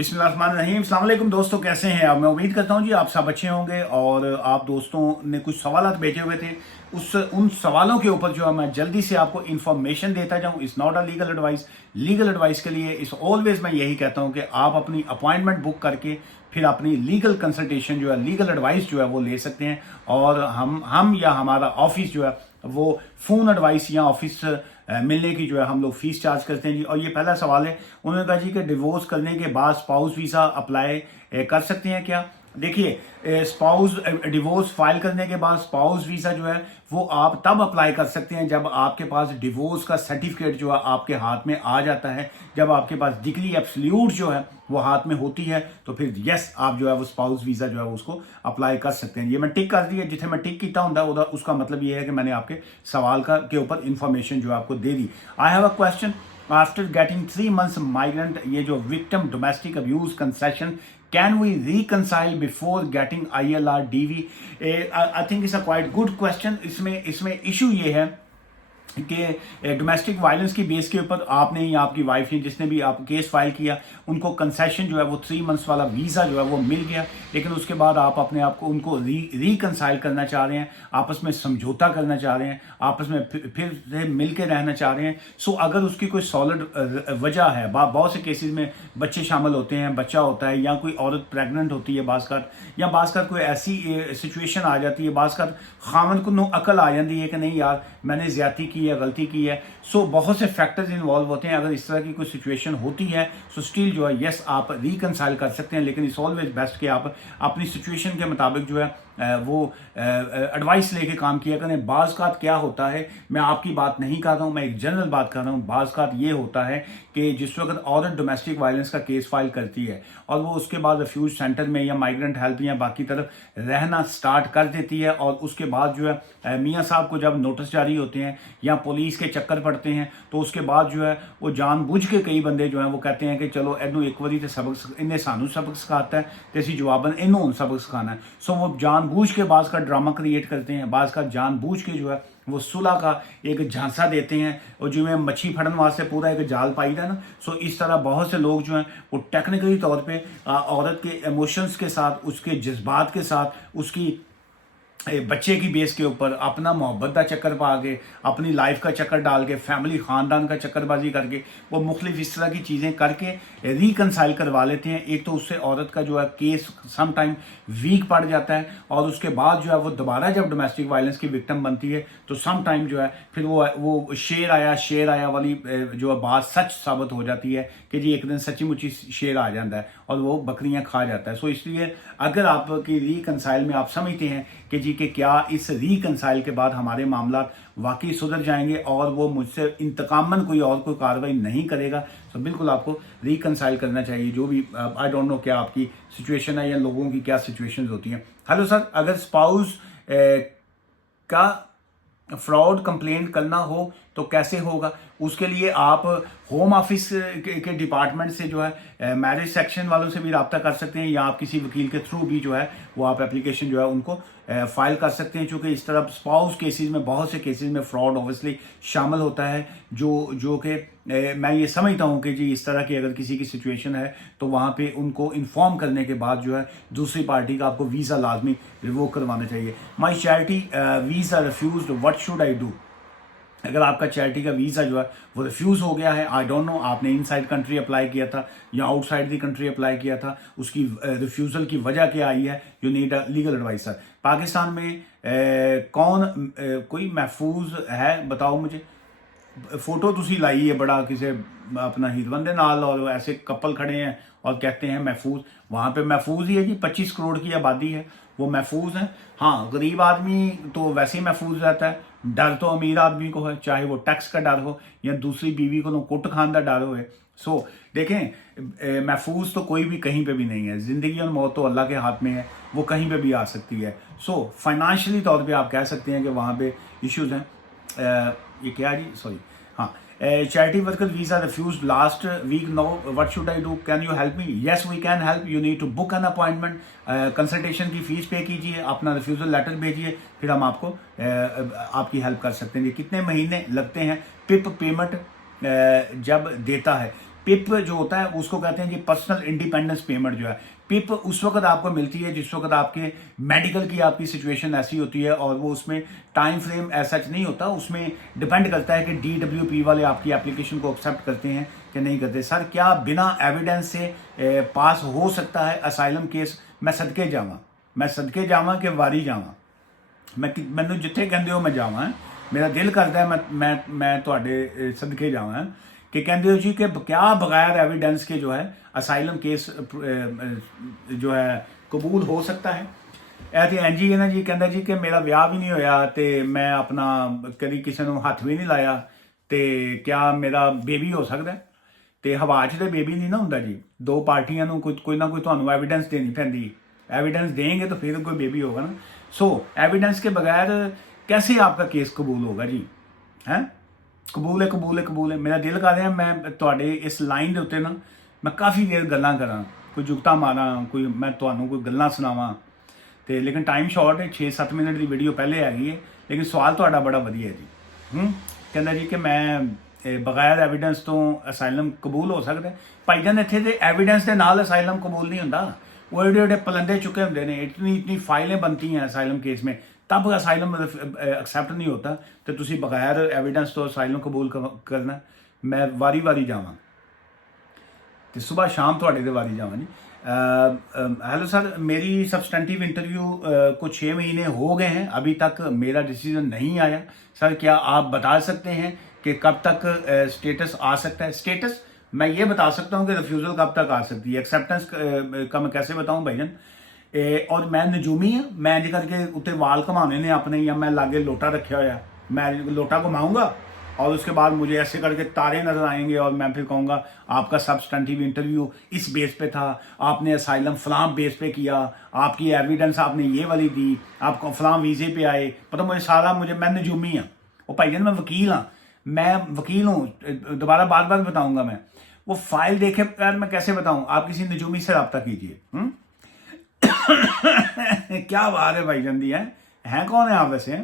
बिस्मिल्लाहिर्रहमानिर्रहीम। अस्सलाम वालेकुम दोस्तों, कैसे हैं आप? मैं उम्मीद करता हूं जी आप सब अच्छे होंगे। और आप दोस्तों ने कुछ सवाल भेजे हुए थे, उन सवालों के ऊपर जो है मैं जल्दी से आपको इन्फॉर्मेशन देता जाऊं। It's not a legal advice. Legal advice के लिए इस ऑलवेज मैं यही कहता हूं कि आप अपनी अपॉइंटमेंट बुक करके फिर अपनी लीगल कंसल्टेशन जो है, लीगल एडवाइस जो है वो ले सकते हैं। और हम या हमारा ऑफिस जो है वो फोन एडवाइस या ऑफिस मिलने की जो है हम लोग फीस चार्ज करते हैं जी। और ये पहला सवाल है, उन्होंने कहा जी कि डिवोर्स करने के बाद स्पाउस वीज़ा अप्लाई कर सकते हैं क्या? देखिए, स्पाउस डिवोर्स फाइल करने के बाद स्पाउस वीज़ा जो है वो आप तब अप्लाई कर सकते हैं जब आपके पास डिवोर्स का सर्टिफिकेट जो है आपके हाथ में आ जाता है। जब आपके पास डिग्री एब्सोल्यूट जो है वो हाथ में होती है तो फिर यस, आप जो है वो स्पाउस वीज़ा जो है उसको अप्लाई कर सकते हैं। ये मैं टिक कर दिया, जिथे मैं टिक किया होता उसका मतलब ये है कि मैंने आपके सवाल का के ऊपर इंफॉर्मेशन जो है आपको दे दी। I have a question. After getting 3 months migrant, ये जो victim domestic abuse concession, can we reconcile before getting ILR DV? I think it's a quite good question. इसमें इशू ये है कि डोमेस्टिक वायलेंस की बेस के ऊपर आपने या आपकी वाइफ ने जिसने भी आप केस फाइल किया उनको कंसेशन जो है वो 3 months वाला वीज़ा जो है वो मिल गया। लेकिन उसके बाद आप अपने आप को उनको रिकनसाइल करना चाह रहे हैं, आपस में समझौता करना चाह रहे हैं, आपस में फिर से मिल के रहना चाह रहे हैं। सो अगर उसकी कोई सॉलिड वजह है, बहुत से केसेस में बच्चे शामिल होते हैं, बच्चा होता है या कोई औरत प्रेग्नेंट होती है बाज़ या बाज़ कोई ऐसी सिचुएशन आ जाती है, बाज़ खामन को अकल आ जाती है कि नहीं यार मैंने ज्यादती की है, गलती की है। सो बहुत से फैक्टर्स इन्वॉल्व होते हैं। अगर इस तरह की कोई सिचुएशन होती है सो स्टिल जो है यस आप रिकनसाइल कर सकते हैं। लेकिन इट्स ऑलवेज बेस्ट कि आप अपनी सिचुएशन के मुताबिक जो है वो एडवाइस लेके काम किया करें। बाज़ क्या होता है, मैं आपकी बात नहीं कर रहा हूँ, मैं एक जनरल बात कर रहा हूँ। बाज़ ये होता है कि जिस वक्त औरत डोमेस्टिक वायलेंस का केस फाइल करती है और वो उसके बाद रिफ्यूज सेंटर में या माइग्रेंट हेल्प या बाकी तरफ रहना स्टार्ट कर देती है और उसके बाद जो है मियाँ साहब को जब नोटिस जारी होते हैं या पुलिस के चक्कर पड़ते हैं तो उसके बाद जो है वो जानबूझ के कई बंदे जो हैं वो कहते हैं कि चलो इनू एक बारी तो सबक इन्हें सानू सबक सिखाता है तो असी जवाबन इनू सबक सिखाना है। सो वो जानबूझ के बाज़ का ड्रामा क्रिएट करते हैं, बाज़ का जानबूझ के जो है वो सुलह का एक झांसा देते हैं और जो है मच्छी फड़न वास्ते पूरा एक जाल पाई था ना। सो इस तरह बहुत से लोग जो हैं वो टेक्निकली तौर पे औरत के इमोशंस के साथ, उसके जज्बात के साथ, उसकी बच्चे की बेस के ऊपर अपना मोहब्बत का चक्कर पा के, अपनी लाइफ का चक्कर डाल के, फैमिली ख़ानदान का चक्करबाजी करके वो मुख्तलिफ इस तरह की चीज़ें करके रिकनसाइल करवा लेते हैं। एक तो उससे औरत का जो है केस सम टाइम वीक पड़ जाता है और उसके बाद जो है वो दोबारा जब डोमेस्टिक वायलेंस की विक्टिम बनती है तो सम टाइम जो है फिर वो शेर आया वाली जो है बात सच साबित हो जाती है कि जी एक दिन सच्ची मुच्ची शेर आ जाता है और वो बकरियां खा जाता है। सो इसलिए अगर आपकी रिकनसाइल में आप समझते हैं कि जी कि क्या इस रिकनसाइल के बाद हमारे मामला वाकई सुधर जाएंगे और वो मुझसे इंतकामन कोई कार्रवाई नहीं करेगा, तो बिल्कुल आपको रिकनसाइल करना चाहिए। जो भी आई डोंट नो क्या आपकी सिचुएशन है या लोगों की क्या सिचुएशन होती हैं। हेलो सर, अगर स्पाउस का फ्रॉड कंप्लेंट करना हो तो कैसे होगा? उसके लिए आप होम ऑफिस के डिपार्टमेंट से जो है मैरिज सेक्शन वालों से भी रब्ता कर सकते हैं या आप किसी वकील के थ्रू भी जो है वो आप एप्लीकेशन जो है उनको फाइल कर सकते हैं। चूँकि इस तरह स्पाउस केसेस में बहुत से केसेस में फ्रॉड ऑब्वियसली शामिल होता है जो कि मैं ये समझता हूँ कि जी इस तरह की अगर किसी की सिचुएशन है तो वहाँ पे उनको इन्फॉर्म करने के बाद जो है दूसरी पार्टी का आपको वीज़ा लाजमी रिवोक करवाना चाहिए। My charity visa refused, what should I do? अगर आपका चैरिटी का वीज़ा जो है वो रिफ्यूज़ हो गया है, आई डोंट नो आपने इनसाइड कंट्री अप्लाई किया था या आउटसाइड दी कंट्री अप्लाई किया था, उसकी रिफ्यूज़ल की वजह क्या आई है, you need a legal adviser. Pakistan में कोई महफूज है बताओ मुझे। फोटो तुसी लाई है बड़ा किसी अपना हीरवन दे नाल और ऐसे कपल खड़े हैं और कहते हैं महफूज। वहाँ पे महफूज ही है जी, 25 करोड़ की आबादी है, वो महफूज है। हाँ, गरीब आदमी तो वैसे ही महफूज रहता है। डर तो अमीर आदमी को है, चाहे वो टैक्स का डर हो या दूसरी बीवी को कुट खान का डर हो। सो देखें, महफूज तो कोई भी कहीं पे भी नहीं है। ज़िंदगी और मौत तो अल्लाह के हाथ में है, वो कहीं पे भी आ सकती है। सो फाइनेंशियली तौर पे आप कह सकते हैं कि वहाँ पे इश्यूज हैं। ये क्या जी, सॉरी, हाँ, charity worker visa refused last week, now what should I do, can you help me? Yes, we can help. You need to book an appointment, consultation की फीस पे कीजिए, अपना रिफ्यूज़ल लेटर भेजिए, फिर हम आपको आपकी हेल्प कर सकते हैं। कितने महीने लगते हैं पिप पेमेंट जब देता है? पिप जो होता है उसको कहते हैं कि पर्सनल इंडिपेंडेंस पेमेंट जो है। पिप उस वक्त आपको मिलती है जिस वक्त आपके मेडिकल की आपकी सिचुएशन ऐसी होती है, और वो उसमें टाइम फ्रेम ऐसा नहीं होता, उसमें डिपेंड करता है कि DWP वाले आपकी एप्लीकेशन को एक्सेप्ट करते हैं कि नहीं करते। सर क्या बिना एविडेंस से पास हो सकता है असाइलम केस? मैं सदके जावा कि वारी जावा, मैनू जिथे कहते हो मैं जावा, मेरा दिल करता है मैं तुहाडे सदके जावा कि कहते हो जी कि क्या बगैर एविडेंस के जो है असाइलम केस जो है कबूल हो सकता है? ਇਹ ਤੇ ਇੰਜ ਹੀ ਹੈ ਨਾ ਜੀ, ਕਹਿੰਦਾ ਜੀ ਕਿ ਮੇਰਾ ਵਿਆਹ ਵੀ ਨਹੀਂ ਹੋਇਆ ਤੇ ਮੈਂ ਆਪਣਾ ਕਦੀ ਕਿਸੇ ਨੂੰ ਹੱਥ ਵੀ ਨਹੀਂ ਲਾਇਆ ਤੇ ਕਿਆ ਮੇਰਾ ਬੇਬੀ ਹੋ ਸਕਦਾ? ਤੇ ਹਵਾ 'ਚ ਤੇ ਬੇਬੀ ਨਹੀਂ ਨਾ ਹੁੰਦਾ ਜੀ। ਦੋ ਪਾਰਟੀਆਂ ਨੂੰ ਕੋਈ ਨਾ ਕੋਈ ਤੁਹਾਨੂੰ ਐਵੀਡੈਂਸ ਦੇਣੀ ਪੈਂਦੀ, एविडेंस देंगे तो फिर कोई बेबी होगा ना। सो एविडेंस के बगैर कैसे आपका केस कबूल होगा जी? हैं कबूल है। मेरा दिल कर रहा मैं तुहाडे इस लाइन के उत्ते ना मैं काफ़ी देर गल्लां करा, कोई जुगता मारा, कोई मैं तुहानू कोई गल्लां सुनावां ते, लेकिन टाइम शॉर्ट है, 6-7 मिनट की वीडियो पहले हैगी है। लेकिन सवाल तुहाडा बड़ा वधिया है जी। कहंदा जी कि मैं बगैर एविडेंस तो असाइलम कबूल हो सकता है। भाईजान इत्थे ते एविडेंस के नाल असाइलम कबूल नहीं होंदा, वो एडे पलंदे चुके होंगे ने, इतनी फाइलें बनती हैं असाइलम केस में, तब असाइलम एक्सेप्ट नहीं होता। तो तुसी बगैर एविडेंस तो असाइलम कबूल करना। मैं वारी जावां तो सुबह शाम थोड़े दे वारी जावां जी। हेलो सर, मेरी सब्सटेंटिव इंटरव्यू को 6 महीने हो गए हैं, अभी तक मेरा डिसीजन नहीं आया। सर क्या आप बता सकते हैं कि कब तक स्टेटस आ सकता है? स्टेटस मैं ये बता सकता हूँ कि रिफ्यूज़ल कब तक आ सकती है, एक्सेप्टेंस का मैं कैसे बताऊँ भाईजान? और मैं नजूमी हाँ, मैं इंज करके उत्ते वाल घुमाने ने अपने, या मैं लागे लोटा रखा होया, मैं लोटा घुमाऊँगा और उसके बाद मुझे ऐसे करके तारे नजर आएंगे और मैं फिर कहूँगा आपका सब्सटेंटिव इंटरव्यू इस बेस पे था, आपने असाइलम फलां बेस पे किया, आपकी एविडेंस आपने ये वाली दी, आप फलां वीज़े पे आए। पता मुझे मैं नजूमी हाँ, वो भाईजान मैं वकील हूँ, दोबारा बार बताऊँगा मैं। वो फाइल देखे यार मैं कैसे बताऊं? आप किसी नजूमी से रब्ता कीजिए। क्या बात है भाई जंदी है कौन है आप वैसे?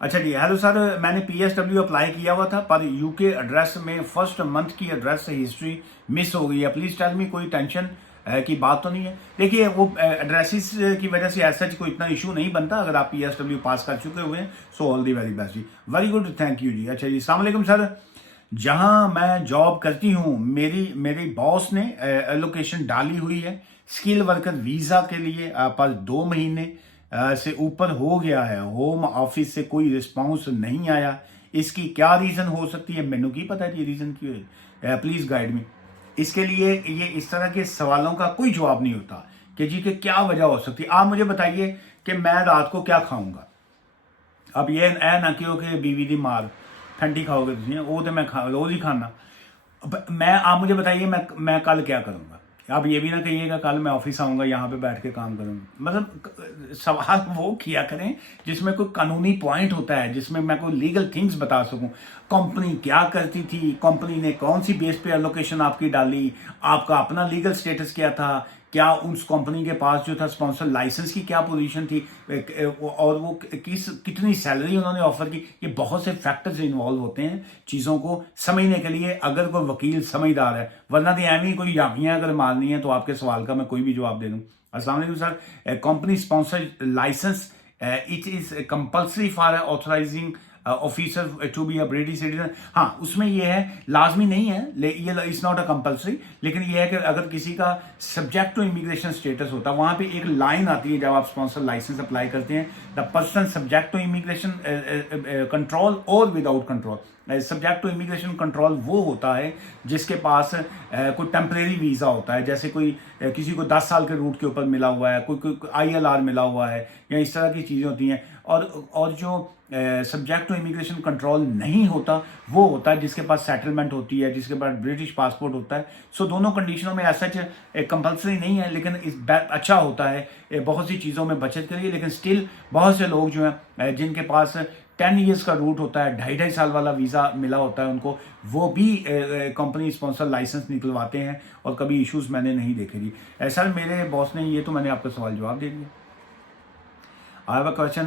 अच्छा जी, हेलो सर, मैंने PSW अप्लाई किया हुआ था पर UK एड्रेस में फर्स्ट मंथ की एड्रेस हिस्ट्री मिस हो गई है, प्लीज टेल मी। कोई टेंशन की बात तो नहीं है? देखिए वो एड्रेसेस की वजह से ऐसा कोई इतना इशू नहीं बनता अगर आप PSW पास कर चुके हुए हैं। So all the very best जी, वेरी गुड, थैंक यू जी। अच्छा जी, अस्सलाम वालेकुम सर, जहां मैं जॉब करती हूं मेरी बॉस ने एलोकेशन डाली हुई है स्किल वर्कर वीज़ा के लिए, पर 2 महीने से ऊपर हो गया है, होम ऑफिस से कोई रिस्पांस नहीं आया, इसकी क्या रीज़न हो सकती है? मैनू की पता है जी रीज़न क्यों है, प्लीज़ गाइड मी। इसके लिए ये इस तरह के सवालों का कोई जवाब नहीं होता कि जी कि क्या वजह हो सकती है। आप मुझे बताइए कि मैं रात को क्या खाऊंगा? अब ये ना क्यों कि बीवी दी मार ठंडी खाओगे तुम, वो तो मैं रोज़ ही खाना। मैं आप मुझे बताइए मैं कल क्या करूँगा? आप ये भी ना कहिएगा कल मैं ऑफिस आऊँगा यहाँ पे बैठ के काम करूँगा। मतलब सवाल वो किया करें जिसमें कोई कानूनी पॉइंट होता है, जिसमें मैं कोई लीगल थिंग्स बता सकूँ। कंपनी क्या करती थी, कंपनी ने कौन सी बेस पे एलोकेशन आपकी डाली, आपका अपना लीगल स्टेटस क्या था, क्या उस कंपनी के पास जो था स्पॉन्सर लाइसेंस की क्या पोजीशन थी, और वो कितनी सैलरी उन्होंने ऑफर की। ये बहुत से फैक्टर्स इन्वॉल्व होते हैं चीज़ों को समझने के लिए, अगर कोई वकील समझदार है। वरना तो एवं कोई यामियाँ अगर मारनी है तो आपके सवाल का मैं कोई भी जवाब दे दूँ। अस्सलाम वालेकुम sir, company sponsor licence it is compulsory for authorising officer to be a British citizen. हाँ, उसमें ये है, लाजमी नहीं है, ये इट्स नॉट अ कंपल्सरी, लेकिन ये है कि अगर किसी का सब्जेक्ट टू इमिग्रेशन स्टेटस होता है, वहाँ पे एक लाइन आती है जब आप स्पॉन्सर लाइसेंस अप्लाई करते हैं, the person subject to immigration control और without control. Subject to immigration control वो होता है जिसके पास कोई टेम्परेरी वीज़ा होता है, जैसे कोई किसी को 10 साल के रूट के ऊपर मिला हुआ है, कोई ILR मिला हुआ है, या इस तरह की चीज़ें होती हैं। और जो सब्जेक्ट टू इमिग्रेशन कंट्रोल नहीं होता वो होता है जिसके पास सेटलमेंट होती है, जिसके पास ब्रिटिश पासपोर्ट होता है। सो दोनों कंडीशनों में ऐसा कंपल्सरी नहीं है, लेकिन अच्छा होता है बहुत सी चीज़ों में बचत के लिए। लेकिन स्टिल बहुत से लोग जो हैं जिनके पास 10 ईयर्स का रूट होता है, 2.5 साल वाला वीज़ा मिला होता है उनको, वो भी कंपनी स्पॉन्सर लाइसेंस निकलवाते हैं और कभी इश्यूज़ मैंने नहीं देखे जी। सर मेरे बॉस ने, ये तो मैंने आपका सवाल जवाब दे दिया। I have a question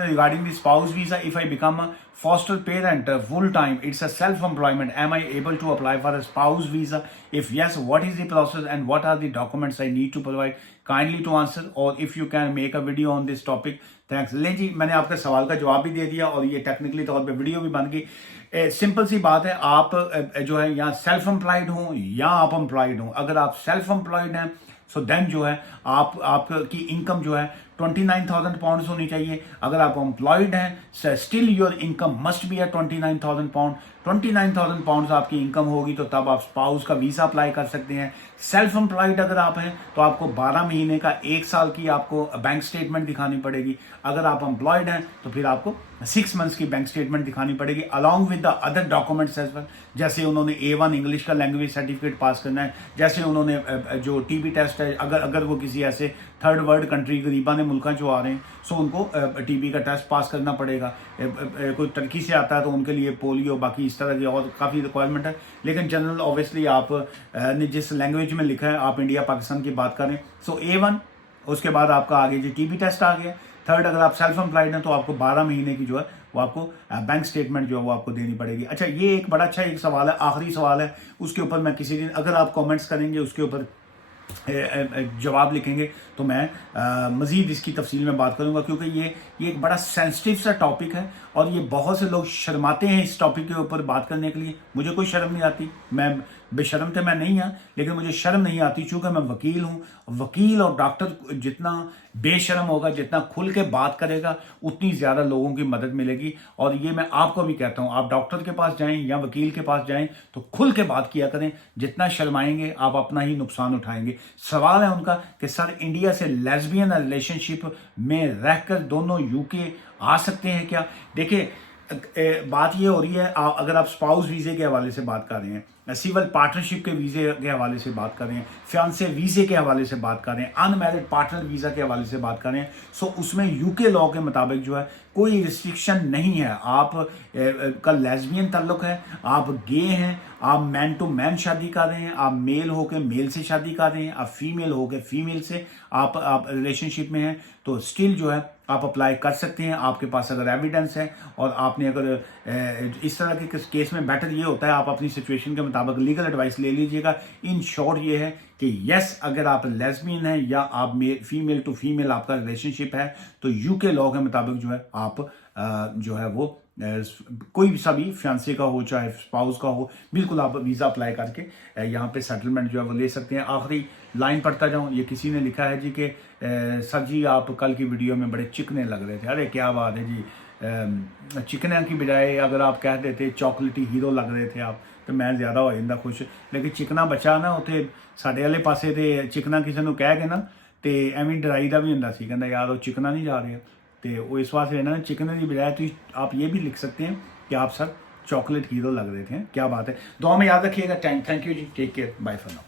regarding the spouse visa. If I become a foster parent full time, it's a self-employment. Am I able to apply for a spouse visa? If yes, what is the process and what are the documents I need to provide? Kindly to answer, or if you can make a video on this topic. Thanks. ले जी, मैंने आपके सवाल का जवाब भी दे दिया और ये टेक्निकली तौर पे वीडियो भी बन गई। सिंपल सी बात है, आप जो है यहाँ सेल्फ एम्प्लॉयड हो या आप एम्प्लॉयड हो। अगर आप सेल्फ एम्प्लॉयड हैं सो देन जो है आपकी इनकम जो है 29,000 पाउंड होनी चाहिए। अगर आप एम्प्लॉयड हैं still your income must be at 29,000 pound. 29,000 pound आपकी इनकम होगी तो तब आप स्पाउस का वीजा अप्लाई कर सकते हैं। सेल्फ एम्प्लॉयड अगर आप हैं तो आपको 12 महीने का 1 साल की आपको बैंक स्टेटमेंट दिखानी पड़ेगी। अगर आप एम्प्लॉयड हैं तो फिर आपको 6 मंथ्स की बैंक स्टेटमेंट दिखानी पड़ेगी along with the other documents as well. जैसे उन्होंने A1 इंग्लिश का लैंग्वेज सर्टिफिकेट पास करना है, जैसे उन्होंने जो TB टेस्ट है, अगर वो किसी ऐसे थर्ड वर्ल्ड कंट्री गरीबा ने मुल्क जो आ रहे हैं सो उनको TB का टेस्ट पास करना पड़ेगा। कोई टर्की से आता है तो उनके लिए पोलियो, बाकी इस तरह की और काफ़ी रिक्वायरमेंट है। लेकिन जनरल ऑब्वियसली आप ने जिस लैंग्वेज में लिखा है, आप इंडिया पाकिस्तान की बात करें सो A1, उसके बाद आपका आगे जो TB टेस्ट आ गया। थर्ड, अगर आप सेल्फ एम्प्लॉयड हैं तो आपको 12 महीने की जो है वो आपको बैंक स्टेटमेंट जो है वो आपको देनी पड़ेगी। अच्छा, ये एक बड़ा अच्छा एक सवाल है, आखिरी सवाल है, उसके ऊपर मैं किसी दिन अगर आप कमेंट्स करेंगे उसके ऊपर जवाब लिखेंगे तो मैं मज़ीद इसकी तफसील में बात करूंगा, क्योंकि ये एक बड़ा सेंसिटिव सा टॉपिक है और ये बहुत से लोग शर्माते हैं इस टॉपिक के ऊपर बात करने के लिए। मुझे कोई शर्म नहीं आती, मैं बेशर्म तो मैं नहीं हूँ, लेकिन मुझे शर्म नहीं आती चूँकि मैं वकील हूँ। वकील और डॉक्टर जितना बेशर्म होगा, जितना खुल के बात करेगा, उतनी ज़्यादा लोगों की मदद मिलेगी। और ये मैं आपको भी कहता हूँ, आप डॉक्टर के पास जाएं या वकील के पास जाएं तो खुल के बात किया करें। जितना शर्माएंगे आप अपना ही नुकसान उठाएंगे। सवाल है उनका कि सर इंडिया से लेस्बियन रिलेशनशिप में रहकर दोनों यूके आ सकते हैं क्या? देखिए, बात ये हो रही है, अगर आप स्पाउस वीजे के हवाले से बात कर रहे हैं, सिविल पार्टनरशिप के वीजे के हवाले से बात कर रहे हैं, फियांसे वीजे के हवाले से बात कर रहे हैं, अनमैरिड पार्टनर वीजा के हवाले से बात कर रहे हैं, सो उसमें यूके लॉ के मुताबिक जो है कोई रिस्ट्रिक्शन नहीं है। आप का लेस्बियन ताल्लुक है, आप गे हैं, आप मैन टू मैन शादी कर रहे हैं, आप मेल होकर मेल से शादी कर रहे हैं, आप फीमेल होकर फीमेल से आप रिलेशनशिप में हैं, तो स्टिल जो है आप अप्लाई कर सकते हैं। आपके पास अगर एविडेंस है और आपने अगर इस तरह के केस में बेटर ये होता है आप अपनी सिचुएशन के मुताबिक लीगल एडवाइस ले लीजिएगा। इन शॉर्ट ये है कि यस, अगर आप लेस्बियन हैं या आप फीमेल टू फीमेल आपका रिलेशनशिप है तो यूके लॉ के मुताबिक जो है आप जो है वो कोई भी सभी फियांसे का हो चाहे स्पाउस का हो, बिल्कुल आप वीज़ा अप्लाई करके यहाँ पे सेटलमेंट जो है वो ले सकते हैं। आखिरी लाइन पढ़ता जाऊँ, ये किसी ने लिखा है जी कि सर जी आप कल की वीडियो में बड़े चिकने लग रहे थे। अरे क्या बात है जी, चिकने की बजाय अगर आप कह देते चॉकलेटी हीरो लग रहे थे आप तो मैं ज़्यादा हो जाता खुश। लेकिन चिकना बच्चा ना उत्थे साडे वाले पासे ते चिकना किसी को कह के ना तो एवं डराई का भी होंदा सी, कहंदा यार वो चिकना नहीं जा रहा। तो इस वास्ते ना चिकन की बजाय तो आप ये भी लिख सकते हैं कि आप सर चॉकलेट हीरो लग रहे थे। क्या बात है। दुआ में याद रखिएगा। थैंक यू जी, take care, bye for now.